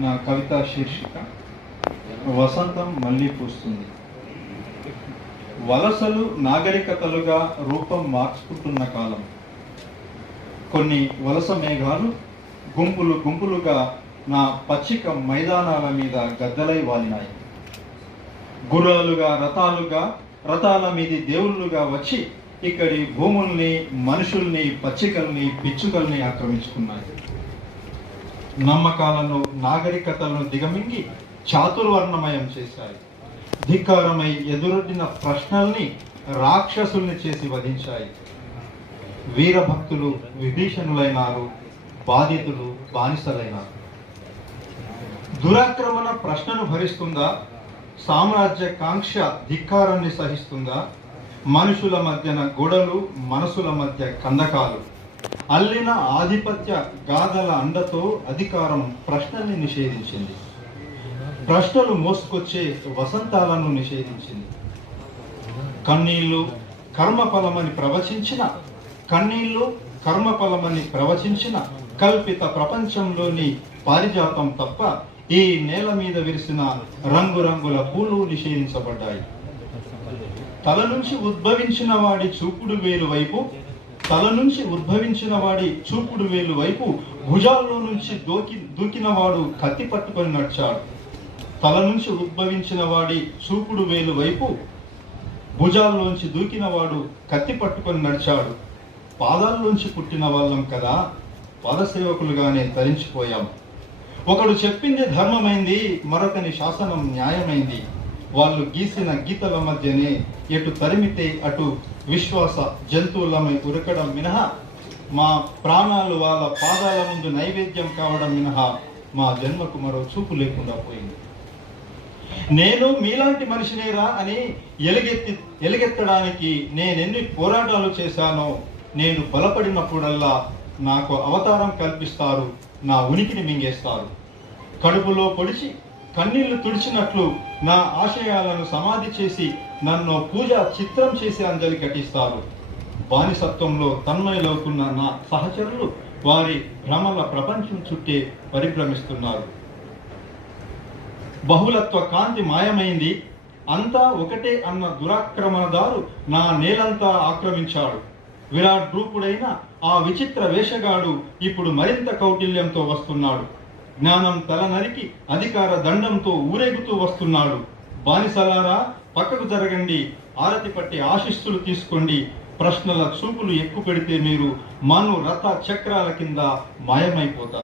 నా కవితా శీర్షిక వసంతం మళ్ళీ పూస్తుంది. వలసలు నాగరికతలుగా రూపం మార్చుకుంటున్న కాలం. కొన్ని వలస మేఘాలు గుంపులు గుంపులుగా నా పచ్చిక మైదానాల మీద గద్దలై వాలినాయి. గుర్రాలుగా రథాల మీది దేవుళ్ళుగా వచ్చి ఇక్కడి భూముల్ని, మనుషుల్ని, పచ్చికల్ని, పిచ్చుకల్ని ఆక్రమించుకున్నాయి. నమ్మకాలను, నాగరికతలను దిగమింగి చాతుర్వర్ణమయం చేశాయి. ధిక్కారమై ఎదురొడ్డిన ప్రశ్నల్ని రాక్షసుల్ని చేసి వధించాయి. వీరభక్తులు విభీషణులైనారు, బాధితులు బానిసలైనారు. దురాక్రమణ ప్రశ్నను భరిస్తుందా? సామ్రాజ్య కాంక్ష ధిక్కారాన్ని సహిస్తుందా? మనుషుల మధ్యన గొడలు, మనసుల మధ్య కందకాలు. అల్లిన ఆధిపత్య గాథల అండతో అధికారం ప్రశ్నల్ని నిషేధించింది. ప్రశ్నలు మోసుకొచ్చే వసంతాలను నిషేధించింది. కన్నీళ్లు కర్మఫలమని ప్రవచించిన కల్పిత ప్రపంచంలోని పారిజాతం తప్ప ఈ నేల మీద విరిసిన రంగురంగుల పూలు నిషేధించబడ్డాయి. తల నుంచి ఉద్భవించిన వాడి చూపుడు వేలు వైపు భుజాల్లో నుంచి దూకినవాడు కత్తి పట్టుకొని నడిచాడు. తల నుంచి ఉద్భవించిన వాడి చూపుడు వేలు వైపు భుజాల్లోంచి దూకినవాడు కత్తి పట్టుకొని నడిచాడు. పాదాల్లోంచి పుట్టిన వాళ్ళం కదా, పాదసేవకులుగానే తరించిపోయాం. ఒకడు చెప్పింది ధర్మమైంది, మరొకని శాసనం న్యాయమైంది. వాళ్ళు గీసిన గీతల మధ్యనే ఎటు తరిమితే అటు విశ్వాస జంతువులమై ఉరకడం మినహా, మా ప్రాణాలు వాళ్ళ పాదాల ముందు నైవేద్యం కావడం మినహా మా జన్మకు మరో చూపు లేకుండా పోయింది. నేను మీలాంటి మనిషినేరా అని ఎలుగెత్తడానికి నేనెన్ని పోరాటాలు చేశానో, నేను బలపడినప్పుడల్లా నాకు అవతారం కల్పిస్తారు, నా ఉనికిని మింగేస్తారు. కడుపులో పొడిచి కన్నీళ్లు తుడిచినట్లు నా ఆశయాలను సమాధి చేసి నన్ను పూజా చిత్రం చేసి అంజలి ఘటిస్తారు. బానిసత్వంలో తన్మయలోకున్న నా సహచరులు వారి భ్రమల ప్రపంచం చుట్టే పరిభ్రమిస్తున్నారు. బహుళత్వ కాంతి మాయమైంది, అంతా ఒకటే అన్న దురాక్రమణదారు నా నేలంతా ఆక్రమించాడు. విరాట్ రూపుడైన ఆ విచిత్ర వేషగాడు ఇప్పుడు మరింత కౌటిల్యంతో వస్తున్నాడు. జ్ఞానం తలనరికి అధికార దండంతో ఊరేగుతూ వస్తున్నాడు. బానిసలారా, పక్కకు జరగండి, ఆరతి పట్టి ఆశీస్సులు తీసుకోండి. ప్రశ్నల చూపులు ఎక్కువ పెడితే మీరు మను రథ చక్రాల కింద మాయమైపోతారు.